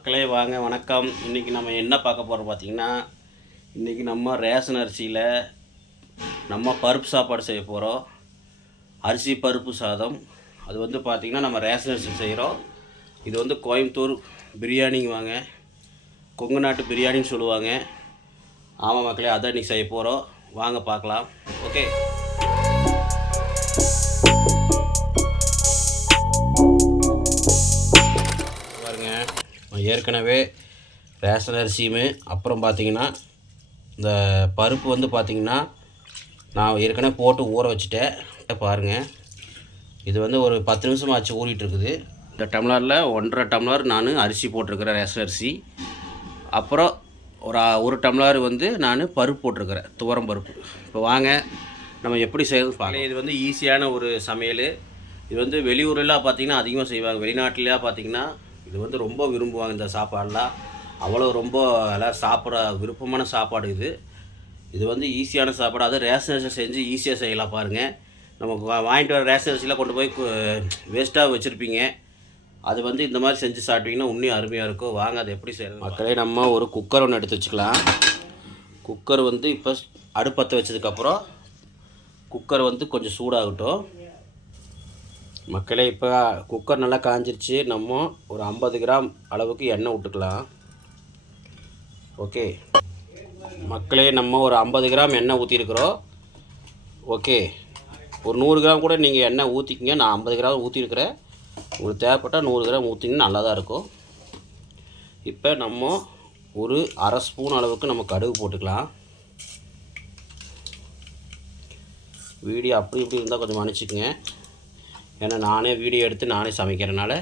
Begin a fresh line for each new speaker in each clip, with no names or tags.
மக்களே வாங்க வணக்கம். இன்றைக்கி நம்ம என்ன பார்க்க போகிறோம் பார்த்தீங்கன்னா இன்றைக்கி நம்ம ரேஷன் அரிசியில் நம்ம பருப்பு சாப்பாடு செய்ய போகிறோம் அரிசி பருப்பு சாதம். அது வந்து பார்த்திங்கன்னா நம்ம ரேஷன் அரிசி செய்கிறோம் இது வந்து கோயம்புத்தூர் பிரியாணிங்க வாங்க. கொங்கு நாட்டு பிரியாணின்னு சொல்லுவாங்க. ஆமாம் மக்களே அதான் இன்றைக்கி செய்ய போகிறோம் வாங்க பார்க்கலாம். ஓகே. ஏற்கனவே ரேஷன் அரிசியுமே அப்புறம் பார்த்தீங்கன்னா இந்த பருப்பு வந்து பார்த்திங்கன்னா நான் ஏற்கனவே போட்டு ஊற வச்சுட்டேன். பாருங்கள் இது வந்து ஒரு பத்து நிமிஷம் ஆச்சு ஊறிட்டுருக்குது. இந்த டம்ளரில் ஒன்றரை டம்ளர் நான் அரிசி போட்டிருக்கிறேன் ரேஷன் அரிசி அப்புறம் ஒரு ஒரு டம்ளர் வந்து நான் பருப்பு போட்டிருக்கிறேன் துவரம் பருப்பு. இப்போ வாங்க நம்ம எப்படி செய்யறது பார்க்கலாம் இது வந்து ஈஸியான ஒரு சமையல். இது வந்து வெளியூரெல்லாம் பார்த்தீங்கன்னா அதிகமாக செய்வாங்க. வெளிநாட்டிலாம் பார்த்திங்கன்னா இது வந்து ரொம்ப விரும்புவாங்க இந்த சாப்பாடெலாம். அவ்வளோ ரொம்ப எல்லாம் சாப்பிட்ற விருப்பமான சாப்பாடு இது. இது வந்து ஈஸியான சாப்பாடு. அது ரேஷன் அரிசி செஞ்சு ஈஸியாக செய்யலாம் பாருங்கள் நமக்கு வா- வாங்கிட்டு வர ரேஷன் அரிசிலாம் கொண்டு போய் வேஸ்ட்டாக வச்சுருப்பீங்க. அது வந்து இந்த மாதிரி செஞ்சு சாப்பிட்டீங்கன்னா இன்னும் அருமையாக இருக்கும். வாங்க அது எப்படி செய்யணும் மக்களே நம்ம ஒரு குக்கர் ஒன்று எடுத்து வச்சுக்கலாம். குக்கர் வந்து இப்போ அடுப்பற்ற வச்சதுக்கப்புறம் குக்கர் வந்து கொஞ்சம் சூடாகட்டும். மக்களே இப்போ குக்கர் நல்லா காஞ்சிருச்சு. நம்ம ஒரு ஐம்பது கிராம் அளவுக்கு எண்ணெய் விட்டுக்கலாம். ஓகே மக்களே நம்ம ஒரு ஐம்பது கிராம் எண்ணெய் ஊற்றிருக்கிறோம் ஓகே ஒரு நூறு கிராம் கூட நீங்கள் எண்ணெய் ஊற்றிக்கிங்க நான் ஐம்பது கிராம் ஊற்றிருக்கிறேன் உங்களுக்கு தேவைப்பட்டால் நூறு கிராம் ஊற்றிங்கன்னா நல்லா தான் இருக்கும். இப்போ நம்ம ஒரு அரை ஸ்பூன் அளவுக்கு நம்ம கடுகு போட்டுக்கலாம். வீடியோ அப்படி இப்படி இருந்தால் கொஞ்சம் மன்னிச்சிக்கங்க. ஏன்னா நானே வீடியோ எடுத்து நானே சமைக்கிறனால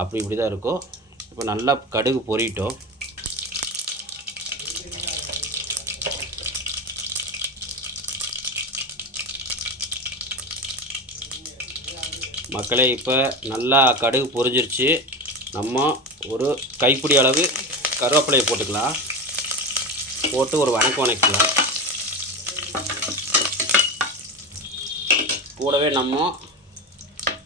அப்படி இப்படி தான் இருக்கும். இப்போ நல்லா கடுகு பொறிட்டோம். மக்களே இப்போ நல்லா கடுகு பொரிஞ்சிருச்சு நம்ம ஒரு கைப்பிடி அளவு கருவேப்பிலையை போட்டுக்கலாம். போட்டு ஒரு வணக்கம் வணக்கலாம் கூடவே நம்ம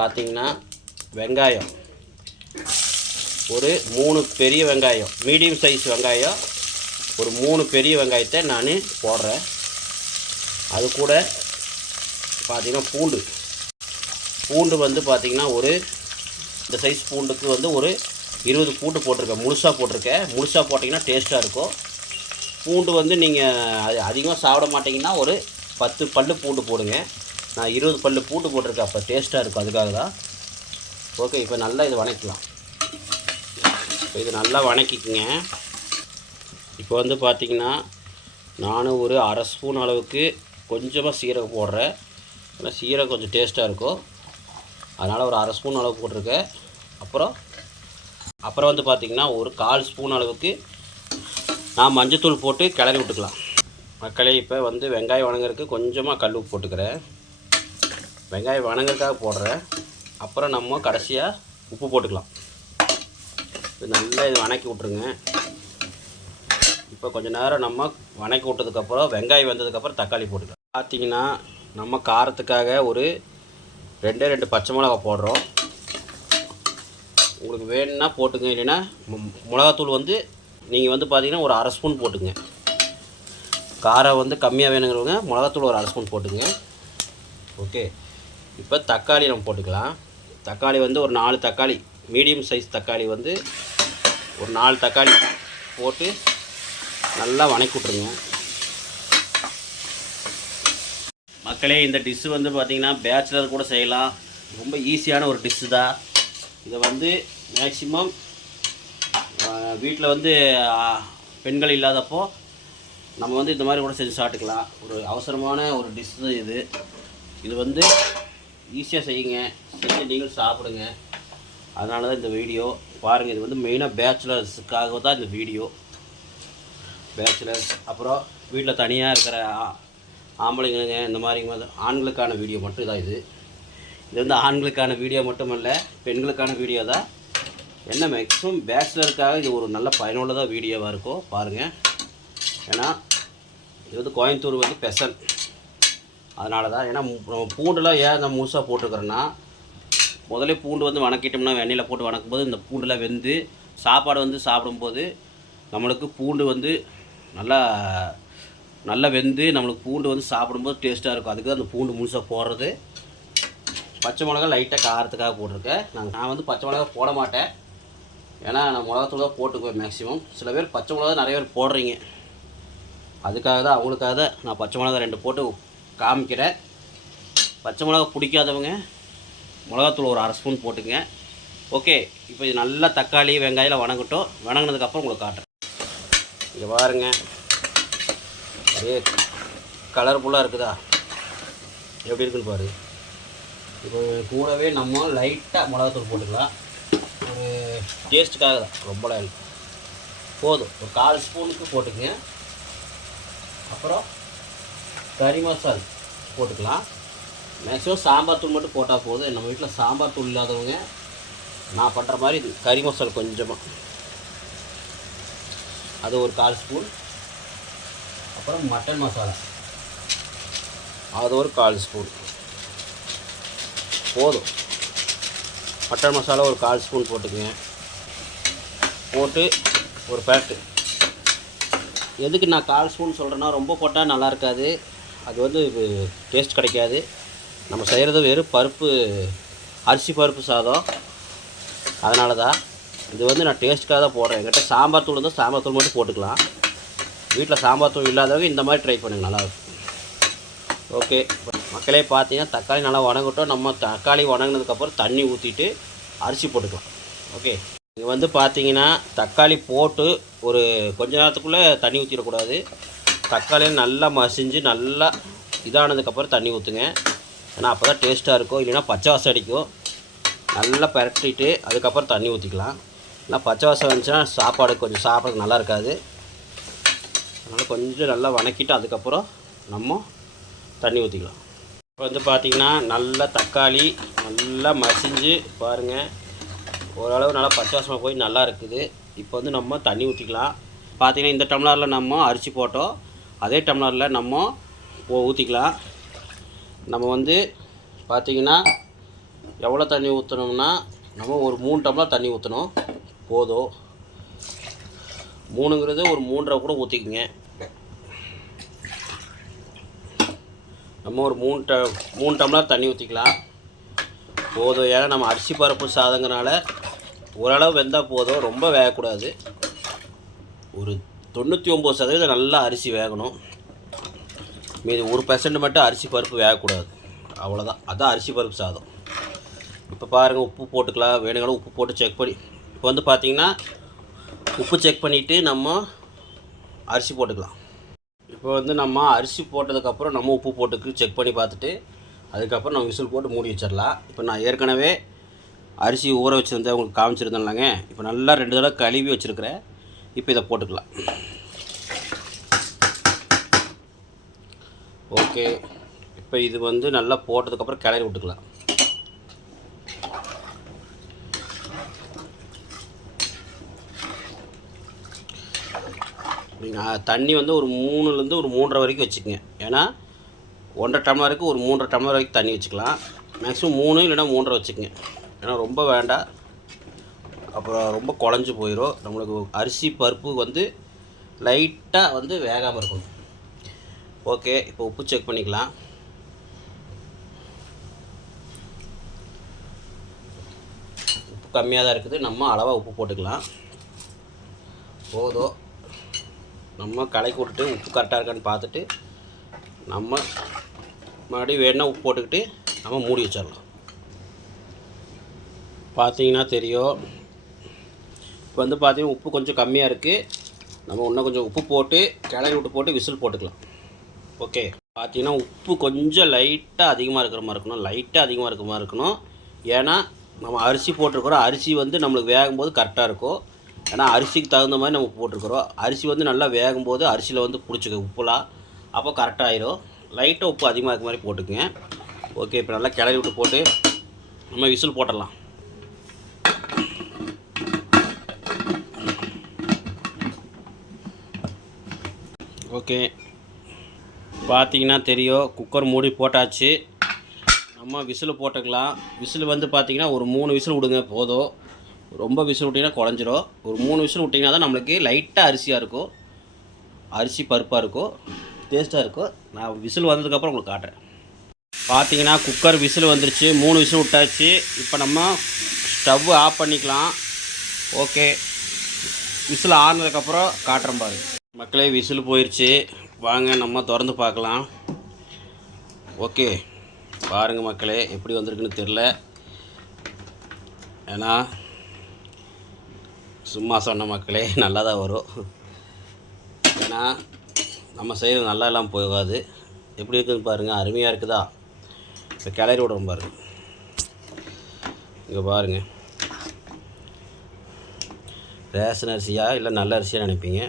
பார்த்திங்கன்னா வெங்காயம். ஒரு மூணு பெரிய வெங்காயம். மீடியம் சைஸ் வெங்காயம். ஒரு மூணு பெரிய வெங்காயத்தை நான் போடுறேன். அது கூட பார்த்திங்கன்னா பூண்டு. பூண்டு வந்து பார்த்திங்கன்னா ஒரு இந்த சைஸ் பூண்டுக்கு வந்து ஒரு இருபது பூண்டு போட்டிருக்கேன். முழுசாக போட்டிருக்கேன். முழுசாக போட்டிங்கன்னா டேஸ்ட்டாக இருக்கும். பூண்டு வந்து நீங்கள் அது அதிகமாக சாப்பிட மாட்டிங்கன்னா ஒரு பத்து பல்லு பூண்டு போடுங்க. நான் இருபது பல்லு பூட்டு போட்டிருக்கேன் அப்போ டேஸ்ட்டாக இருக்கும் அதுக்காக தான். ஓகே இப்போ நல்லா இது வணக்கலாம். இப்போ இது நல்லா வணக்கிக்குங்க. இப்போ வந்து பார்த்திங்கன்னா நானும் ஒரு அரை ஸ்பூன் அளவுக்கு கொஞ்சமாக சீரகம் போடுறேன். ஏன்னா சீரகம் கொஞ்சம் டேஸ்ட்டாக இருக்கும். அதனால் ஒரு அரை ஸ்பூன் அளவு போட்டிருக்கேன். அப்புறம் அப்புறம் வந்து பார்த்திங்கன்னா ஒரு கால் ஸ்பூன் அளவுக்கு நான் மஞ்சத்தூள் போட்டு கிளறி விட்டுக்கலாம். மக்களே இப்போ வந்து வெங்காயம் வணங்குறதுக்கு கொஞ்சமாக கல் உப்பு போட்டுக்கிறேன். வெங்காயம் வணங்குறதுக்காக போடுறேன் அப்புறம் நம்ம கடைசியாக உப்பு போட்டுக்கலாம். இப்போ நல்லா இது வணக்கி விட்ருங்க இப்போ கொஞ்சம் நேரம் நம்ம வணக்கி விட்டதுக்கப்புறம் வெங்காயம் வந்ததுக்கப்புறம் தக்காளி போட்டுக்கலாம். பார்த்தீங்கன்னா நம்ம காரத்துக்காக ஒரு ரெண்டே ரெண்டு பச்சை மிளகா போடுறோம். உங்களுக்கு வேணும்னா போட்டுங்க. இல்லைன்னா மிளகாத்தூள் வந்து நீங்கள் வந்து பார்த்தீங்கன்னா ஒரு அரை ஸ்பூன் போட்டுங்க. காரம் வந்து கம்மியாக வேணுங்கிறவங்க மிளகாத்தூள் ஒரு அரை ஸ்பூன் போட்டுங்க. ஓகே. இப்போ தக்காளி நம்ம போட்டுக்கலாம். தக்காளி வந்து ஒரு நாலு தக்காளி மீடியம் சைஸ் தக்காளி வந்து ஒரு நாலு தக்காளி போட்டு நல்லா வணக்கி விட்ருங்க மக்களே இந்த டிஷ்ஷு வந்து பார்த்திங்கன்னா பேச்சுலர் கூட செய்யலாம். ரொம்ப ஈஸியான ஒரு டிஷ்ஷு தான். இதை வந்து மேக்சிமம் வீட்டில் வந்து பெண்கள் இல்லாதப்போ நம்ம வந்து இந்த மாதிரி கூட செஞ்சு சாப்பிட்டுக்கலாம். ஒரு அவசரமான ஒரு டிஷ் இது. இது வந்து ஈஸியாக செய்யுங்க. செஞ்சு நீங்களும் சாப்பிடுங்க. அதனால தான் இந்த வீடியோ. பாருங்கள் இது வந்து மெயினாக பேச்சுலர்ஸுக்காக தான் இந்த வீடியோ. பேச்சுலர்ஸ் அப்புறம் வீட்டில் தனியாக இருக்கிற ஆம்பளைங்களுங்க ஆம்பளைங்க இந்த மாதிரி ஆண்களுக்கான வீடியோ மட்டும் தான் இது. இது வந்து ஆண்களுக்கான வீடியோ மட்டும் இல்லை பெண்களுக்கான வீடியோ தான். என்ன மேக்ஸிமம் பேச்சுலருக்காக இது ஒரு நல்ல பயனுள்ளதாக வீடியோவாக இருக்கும் பாருங்கள் ஏன்னா இது வந்து கோயம்புத்தூர் வந்து ஸ்பெஷல் அதனால தான் ஏன்னா பூண்டுலாம் ஏன் நான் முழுசாக போட்டிருக்கிறேன்னா முதல்ல பூண்டு வந்து வணக்கிட்டோம்னா வெண்ணெயில் போட்டு வணக்கும் போது இந்த பூண்டுலாம் வெந்து சாப்பாடு வந்து சாப்பிடும்போது நம்மளுக்கு பூண்டு வந்து நல்லா நல்லா வெந்து நம்மளுக்கு பூண்டு வந்து சாப்பிடும்போது டேஸ்ட்டாக இருக்கும். அதுக்கு அந்த பூண்டு முழுசாக போடுறது. பச்சை மிளகா லைட்டாக காரத்துக்காக போட்டிருக்கேன். நான் நான் வந்து பச்சை மிளகா போட மாட்டேன். ஏன்னா நான் மிளகாத்தூள் தான் போட்டுக்குவேன் மேக்ஸிமம். சில பேர் பச்சை மிளகா நிறைய பேர் போடுறீங்க. அதுக்காக தான் அவங்களுக்காக தான் நான் பச்சை மிளகா ரெண்டு போட்டு காமிக்கிறேன் பச்சை மிளகா பிடிக்காதவங்க மிளகாத்தூள் ஒரு அரை ஸ்பூன் போட்டுங்க ஓகே இப்போ இது நல்லா தக்காளி வெங்காயம் வணங்கட்டும். வணங்கினதுக்கப்புறம் உங்களுக்கு காட்டுறேன். இங்கே பாருங்க. அப்படியே கலர்ஃபுல்லாக இருக்குதா? எப்படி இருக்குன்னு பாரு. இப்போ கூடவே நம்ம லைட்டாக மிளகாத்தூள் போட்டுக்கலாம். ஒரு டேஸ்ட்டுக்காக தான். ரொம்பலாம் இல்லை போதும். ஒரு கால் ஸ்பூனுக்கு போட்டுக்கங்க. அப்புறம் கறி மசால் போட்டுக்கலாம். மேக்ஸிமம் சாம்பார் தூள் மட்டும் போட்டால் போதும். நம்ம வீட்டில் சாம்பார் தூள் இல்லாதவங்க நான் பண்ணுற மாதிரி இது கறி மசால் கொஞ்சமாக அது ஒரு கால் ஸ்பூன். அப்புறம் மட்டன் மசாலா. அது ஒரு கால் ஸ்பூன். போதும். மட்டன் மசாலா ஒரு கால் ஸ்பூன் போட்டுக்குங்க. போட்டு ஒரு பேட்டு. எதுக்கு நான் கால் ஸ்பூன் சொல்கிறேன்னா ரொம்ப போட்டால் நல்லா இருக்காது. அது வந்து டேஸ்ட் கிடைக்காது. நம்ம செய்கிறது வெறும் பருப்பு அரிசி பருப்பு சாதம். அதனால தான் இது வந்து நான் டேஸ்ட்டுக்காக தான் போடுறேன். என்கிட்ட சாம்பார் தூள் இருந்தால் சாம்பார் தூள் மட்டும் போட்டுக்கலாம். வீட்டில் சாம்பார் தூள் இல்லாதவங்க இந்த மாதிரி ட்ரை பண்ணுங்க நல்லா இருக்கும். ஓகே மக்களே பார்த்தீங்கன்னா தக்காளி நல்லா வணங்கட்டும். நம்ம தக்காளி வணங்கினதுக்கப்புறம் தண்ணி ஊற்றிட்டு அரிசி போட்டுக்கலாம். ஓகே இது வந்து பார்த்தீங்கன்னா தக்காளி போட்டு ஒரு கொஞ்ச நேரத்துக்குள்ளே தண்ணி ஊற்றிடக்கூடாது தக்காளியை நல்லா மசிஞ்சு நல்லா இதானதுக்கப்புறம் தண்ணி ஊற்றுங்க ஏன்னா அப்போ தான் டேஸ்ட்டாக இருக்கும். இல்லைன்னா பச்சை வாசம் அடிக்கும். நல்லா பரட்டிட்டு அதுக்கப்புறம் தண்ணி ஊற்றிக்கலாம் ஏன்னா பச்சை வாசம் வந்துச்சுன்னா சாப்பாடு கொஞ்சம் சாப்பிட்றதுக்கு நல்லா இருக்காது. அதனால் கொஞ்சம் நல்லா வணக்கிட்டு அதுக்கப்புறம் நம்ம தண்ணி ஊற்றிக்கலாம் இப்போ வந்து பார்த்திங்கன்னா நல்லா தக்காளி நல்லா மசிஞ்சு பாருங்கள் ஓரளவு நல்லா பச்சை வாசமாக போய் நல்லா இருக்குது. இப்போ வந்து நம்ம தண்ணி ஊற்றிக்கலாம் பார்த்திங்கன்னா இந்த டம்ளரில் நம்ம அரிசி போட்டோம். அதே டம்ளரில் நம்ம ஊற்றிக்கலாம் நம்ம வந்து பார்த்திங்கன்னா எவ்வளோ தண்ணி ஊற்றணும்னா நம்ம ஒரு மூணு டம்ளர் தண்ணி ஊற்றணும் போதும். மூணுங்கிறது ஒரு மூன்றரை கூட ஊற்றிக்குங்க நம்ம ஒரு மூணு ட மூணு டம்ளர் தண்ணி ஊற்றிக்கலாம் போதும். ஏன்னா நம்ம அரிசி பருப்பு சாதங்கனால ஓரளவு வெந்தால் போதும். ரொம்ப வேகக்கூடாது. ஒரு தொண்ணூற்றி ஒம்பது சதவீதம் நல்லா அரிசி வேகணும். மீதி ஒரு பர்சன்ட் மட்டும் அரிசி பருப்பு வேகக்கூடாது. அவ்வளோதான் அதான் அரிசி பருப்பு சாதம். இப்போ பாருங்கள் உப்பு போட்டுக்கலாம். வேணுங்களும் உப்பு போட்டு செக் பண்ணி இப்போ வந்து பார்த்திங்கன்னா உப்பு செக் பண்ணிவிட்டு நம்ம அரிசி போட்டுக்கலாம். இப்போ வந்து நம்ம அரிசி போட்டதுக்கப்புறம் நம்ம உப்பு போட்டுக்கு செக் பண்ணி பார்த்துட்டு அதுக்கப்புறம் நம்ம விசில் போட்டு மூடி வச்சிடலாம். இப்போ நான் ஏற்கனவே அரிசி ஊற வச்சுருந்தேன். உங்களுக்கு காமிச்சிருந்தேன்லங்க. இப்போ நல்லா ரெண்டு தடவை கழுவி வச்சுருக்கிறேன். இப்போ இதை போட்டுக்கலாம். ஓகே. இப்போ இது வந்து நல்லா போட்டதுக்கப்புறம் கிளறி விட்டுக்கலாம். நீங்கள் தண்ணி வந்து ஒரு மூணுலேருந்து ஒரு மூன்றரை வரைக்கும் வச்சுக்கோங்க. ஏன்னா ஒன்றரை டம்ளருக்கு ஒரு மூன்றரை டம்ளர் வரைக்கும் தண்ணி வச்சுக்கலாம். மேக்ஸிமம் மூணு இல்லைன்னா மூன்றரை வச்சுக்கோங்க. ஏன்னா ரொம்ப வேண்டாம். அப்புறம் ரொம்ப குழஞ்சி போயிடும் நம்மளுக்கு அரிசி பருப்பு வந்து லைட்டாக வந்து வேகாமல் இருக்கும். ஓகே இப்போ உப்பு செக் பண்ணிக்கலாம். உப்பு கம்மியாக தான் இருக்குது. நம்ம அளவாக உப்பு போட்டுக்கலாம். போதும். நம்ம கலக்கி விட்டுட்டு உப்பு கரெக்டாக இருக்கான்னு பார்த்துட்டு நம்ம மறுபடியும் வேணா உப்பு போட்டுக்கிட்டு நம்ம மூடி வச்சிடலாம். பார்த்தீங்கன்னா தெரியும். இப்போ வந்து பார்த்தீங்கன்னா உப்பு கொஞ்சம் கம்மியாக இருக்குது நம்ம இன்னும் கொஞ்சம் உப்பு போட்டு கிளறி விட்டு போட்டு விசில் போட்டுக்கலாம். ஓகே. பார்த்தீங்கன்னா உப்பு கொஞ்சம் லைட்டாக அதிகமாக இருக்கிற மாதிரி இருக்கணும். லைட்டாக அதிகமாக இருக்கிற மாதிரி இருக்கணும். ஏன்னா நம்ம அரிசி போட்டிருக்கிறோம். அரிசி வந்து நம்மளுக்கு வேகும்போது கரெக்டாக இருக்கும். ஏன்னா அரிசிக்கு தகுந்த மாதிரி நம்ம போட்டிருக்கிறோம். அரிசி வந்து நல்லா வேகும்போது அரிசியில் வந்து பிடிச்சிக்க உப்புலாம் அப்போ கரெக்டாக ஆயிரும். லைட்டாக உப்பு அதிகமாக இருக்கிற மாதிரி போட்டுக்குங்க. ஓகே இப்போ நல்லா கிளறி விட்டு போட்டு நம்ம விசில் போட்டுடலாம். ஓகே. பார்த்தீங்கன்னா தெரியும் குக்கர் மூடி போட்டாச்சு. நம்ம விசில் போட்டுக்கலாம். விசில் வந்து பார்த்திங்கன்னா ஒரு மூணு விசில் விடுங்க போதும். ரொம்ப விசில் விட்டிங்கன்னா குழஞ்சிரும். ஒரு மூணு விசில் விட்டிங்கன்னா தான் நம்மளுக்கு லைட்டாக அரிசியாக இருக்கும். அரிசி பருப்பாக இருக்கும். டேஸ்ட்டாக இருக்கும். நான் விசில் வந்ததுக்கப்புறம் உங்களுக்கு காட்டுறேன். பார்த்தீங்கன்னா குக்கர் விசில் வந்துருச்சு. மூணு விசில் விட்டாச்சு. இப்போ நம்ம ஸ்டவ் ஆஃப் பண்ணிக்கலாம். ஓகே. விசில் ஆனதுக்கப்புறம் காட்டுறேன் பாருங்கள் மக்களே விசில் போயிடுச்சு வாங்க நம்ம திறந்து பார்க்கலாம். ஓகே. பாருங்கள் மக்களே எப்படி வந்திருக்குன்னு தெரில ஏன்னா சும்மா சொன்ன மக்களே நல்லா தான் வரும். ஏன்னா நம்ம செய்கிறது நல்லா இல்லாமல் போகாது. எப்படி இருக்குதுன்னு பாருங்கள் அருமையாக இருக்குதா? இப்போ கிளறி விடுறோம் பாருங்கள் இங்கே பாருங்கள் ரேஷன் அரிசியா இல்லை நல்ல அரிசியாக நினைப்பீங்க?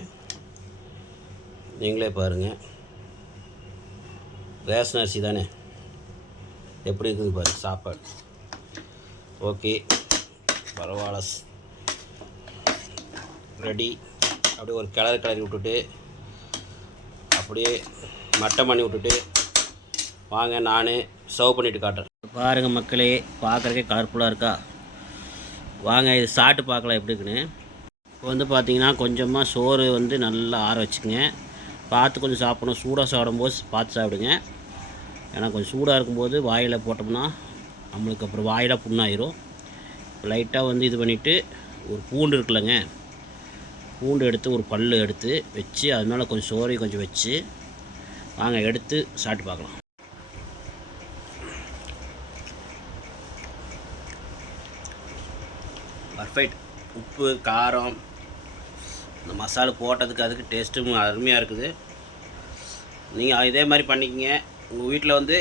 நீங்களே பாருங்கள் ரேஷன் அரிசி தானே? எப்படி இருக்குது பாருங்க சாப்பாடு. ஓகே. பரவாயில்ல. ரெடி. அப்படியே ஒரு கிளறு கிளறி விட்டுட்டு அப்படியே மட்டை பண்ணி விட்டுட்டு வாங்க நான் சர்வ் பண்ணிட்டு காட்டுறேன். பாருங்கள் மக்களே பார்க்குறக்கே கலர்ஃபுல்லாக இருக்கா? வாங்க இது சாப்பிட்டு பார்க்கலாம் எப்படி இருக்குன்னு. இப்போ வந்து பார்த்தீங்கன்னா கொஞ்சமாக சோறு வந்து நல்லா ஆற வச்சுக்கோங்க. பார்த்து கொஞ்சம் சாப்பிடணும். சூடாக சாப்பிடும்போது பார்த்து சாப்பிடுங்க. ஏன்னா கொஞ்சம் சூடாக இருக்கும்போது வாயில் போட்டோம்னா நம்மளுக்கு அப்புறம் வாயில் புண்ணாயிரும். லைட்டாக வந்து இது பண்ணிவிட்டு ஒரு பூண்டு இருக்குல்லங்க. பூண்டு எடுத்து ஒரு பல் எடுத்து வச்சு அது மேலே கொஞ்சம் சோறையும் கொஞ்சம் வச்சு வாங்க எடுத்து சாப்பிட்டு பார்க்கலாம். பர்ஃபெக்ட் உப்பு காரம் இந்த மசாலா போட்டதுக்கு அதுக்கு டேஸ்ட்டும் அருமையாக இருக்குது. நீங்கள் இதே மாதிரி பண்ணிக்கங்க. உங்கள் வீட்டில் வந்து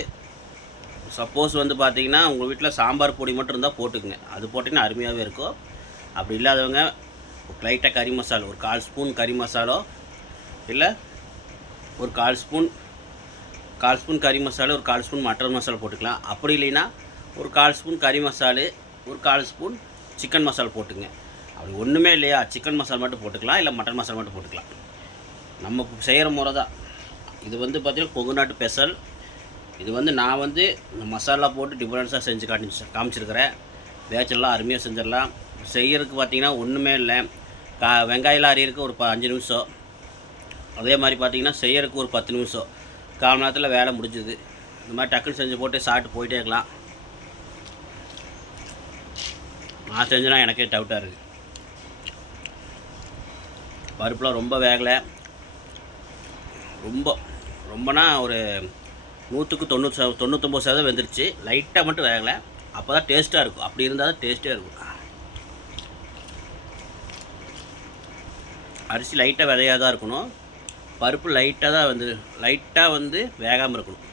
சப்போஸ் வந்து பார்த்தீங்கன்னா உங்கள் வீட்டில் சாம்பார் பொடி மட்டும் இருந்தால் போட்டுக்குங்க. அது போட்டிங்கன்னா அருமையாகவே இருக்கும். அப்படி இல்லாதவங்க லைட்டாக கறி மசாலா ஒரு கால் ஸ்பூன் கறி மசாலோ இல்லை ஒரு கால் ஸ்பூன் கால் ஸ்பூன் கறி மசாலா ஒரு கால் ஸ்பூன் மட்டன் மசாலா போட்டுக்கலாம். அப்படி இல்லைன்னா ஒரு கால் ஸ்பூன் கறி மசாலு ஒரு கால் ஸ்பூன் சிக்கன் மசாலா போட்டுங்க அப்படி ஒன்றுமே இல்லையா? சிக்கன் மசாலா மட்டும் போட்டுக்கலாம் இல்லை மட்டன் மசாலா மட்டும் போட்டுக்கலாம். நம்ம செய்கிற முறை தான் இது வந்து பார்த்திங்கன்னா கொங்குநாட்டு நாட்டு இது வந்து நான் வந்து இந்த மசாலா போட்டு டிஃப்ரென்ஸாக செஞ்சு காட்டி காமிச்சிருக்கிறேன். பேச்செல்லாம் அருமையாக செஞ்சிடலாம். செய்கிறதுக்கு பார்த்தீங்கன்னா ஒன்றுமே இல்லை. கா வெங்காயம்லாம் அரியறதுக்கு ஒரு ப அஞ்சு நிமிஷம். அதே மாதிரி பார்த்திங்கன்னா செய்யறதுக்கு ஒரு பத்து நிமிஷம். கால் நேரத்தில் வேலை முடிஞ்சுது. இந்த மாதிரி டக்குன்னு செஞ்சு போட்டு சாப்பிட்டு போயிட்டே இருக்கலாம். நான் செஞ்சேன்னா எனக்கே டவுட்டாக இருக்குது பருப்புலாம் ரொம்ப வேகலை. ரொம்ப ரொம்பனா ஒரு நூற்றுக்கு தொண்ணூறு சத தொண்ணூத்தொம்பது சதவீதம் வெந்துருச்சு. லைட்டாக மட்டும் வேகலை. அப்போ தான் டேஸ்ட்டாக இருக்கும். அப்படி இருந்தால் தான் டேஸ்ட்டாக இருக்கும். அரிசி லைட்டாக விதையாக தான் இருக்கணும். பருப்பு லைட்டாக தான் வந்து லைட்டாக வந்து வேகாமல் இருக்கணும்.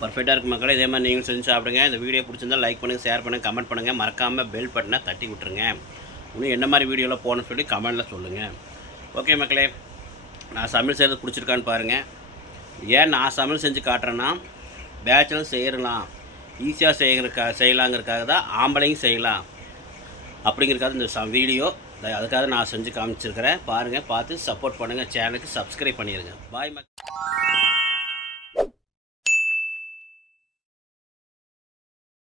பர்ஃபெக்டாக இருக்கு மக்களே. இதே மாதிரி நீங்களும் செஞ்சு சாப்பிடுங்க. இந்த வீடியோ பிடிச்சிருந்தா லைக் பண்ணுங்கள் ஷேர் பண்ணுங்கள் கமெண்ட் பண்ணுங்கள் மறக்காமல் பெல் பட்டனை தட்டி விட்டுருங்க. இன்னும் என்ன மாதிரி வீடியோவில் போகணும்னு சொல்லி கமெண்டில் சொல்லுங்கள் ஓகே மக்களே நான் சமையல் செய்கிறது பிடிச்சிருக்கான்னு பாருங்கள் ஏன் நான் சமையல் செஞ்சு காட்டுறேன்னா பேச்சுலர் செய்யலாம் ஈஸியாக செய்கிறக்கா செய்யலாங்கிறதுக்காக தான் ஆம்பளையும் செய்யலாம். அப்படிங்கிறக்காக இந்த ச வீடியோ அதுக்காக நான் செஞ்சு காமிச்சிருக்கிறேன். பாருங்கள் பார்த்து சப்போர்ட் பண்ணுங்கள் சேனலுக்கு சப்ஸ்கிரைப் பண்ணிடுங்க பாய் மக்